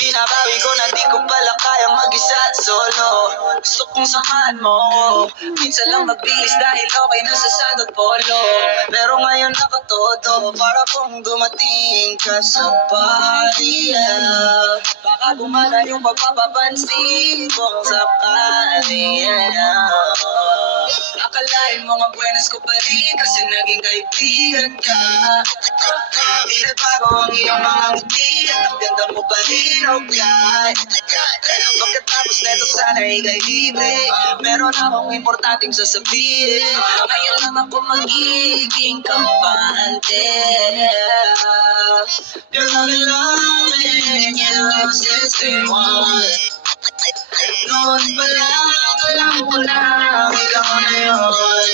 Binabawi ko na di ko pala kayang mag-isa at solo. Gusto kong samahan mo ko. Minsan lang magbihis dahil okay na sa sandot polo. Pero ngayon nakatodo para kung dumating ka sa party. Baka bumala yung pagpapapansin kung sakali. Akalain mo nga buenas ko pa rin kasi naging kaibigan ka. Di nagbago ang iyong mga ngiti at ang ganda mo pa rin, oh God. Pagkatapos neto sana ika'y libre, meron akong importanteng sasabihin. Ngayon lang ako magiging kampante. Girl, I've been loving you since day one. Noon pa lang, alam ko na ikaw na yun.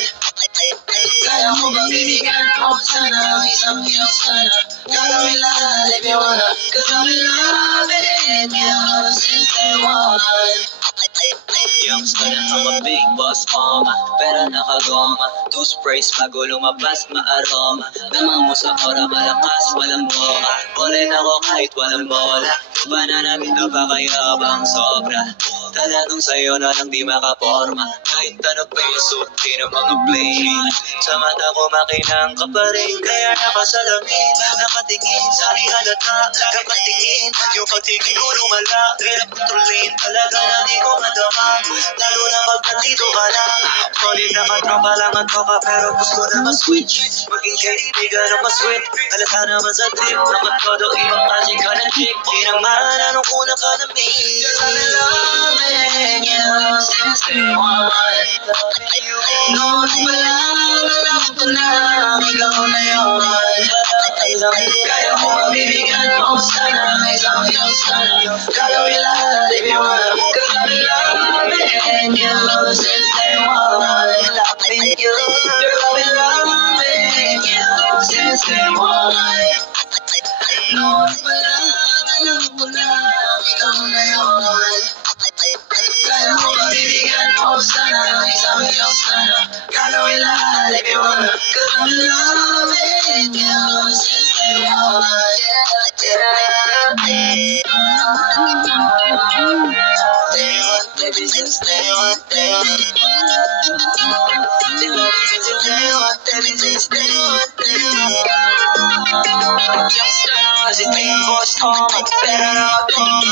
Kaya ko ba bibigyan mo sana isang ilaw sana? Gagawin lahat if you wanna. Cause I've been loving you since day one. Youngster na I'm a big boss mama, pera nakagoma, two sprays bago lumabas maaroma. Damang mo sa ora malakas, walang boka. Bolen ako kahit walang bola. Tuba na namin napakayabang sobra. Talagang sa'yo na lang di makaporma. Kahit ano pa yung suot, di na mga bling. Sa mata ko makinang ka pa rin, kaya nakasalamin. Nakatingin sa ihalata, nakatingin. Yung pagtingin ko lumala, hirap kontrolin. Talaga na di ko madama, lalo na pag nandito ka na. Solid na katropa lang ang toka, pero gusto na ma-switch. Maging kaibigan na ma-sweet, halata naman sa trip. Nakatodo ibang klase ka na chick. Di naman anong una ka na me. Girl, I'm in loving you since day one. Noon pa lang, alam ko na ikaw na yun. Kaya ko mabibigyan mo sana isang ilaw sana. Gagawin lahat if you wanna. Cause I've been loving you since day one. Loving you, girl, I've been loving you since day one. Noon pa lang, alam ko na ikaw na yun. Kaya ko mabibigyan mo sana isang ilaw sana. Gagawin lahat if you wanna. Cause I'm loving you since day one. Baby, since day one, day one. Baby, since day one, day one. Just now, as it big boss, pera na ako.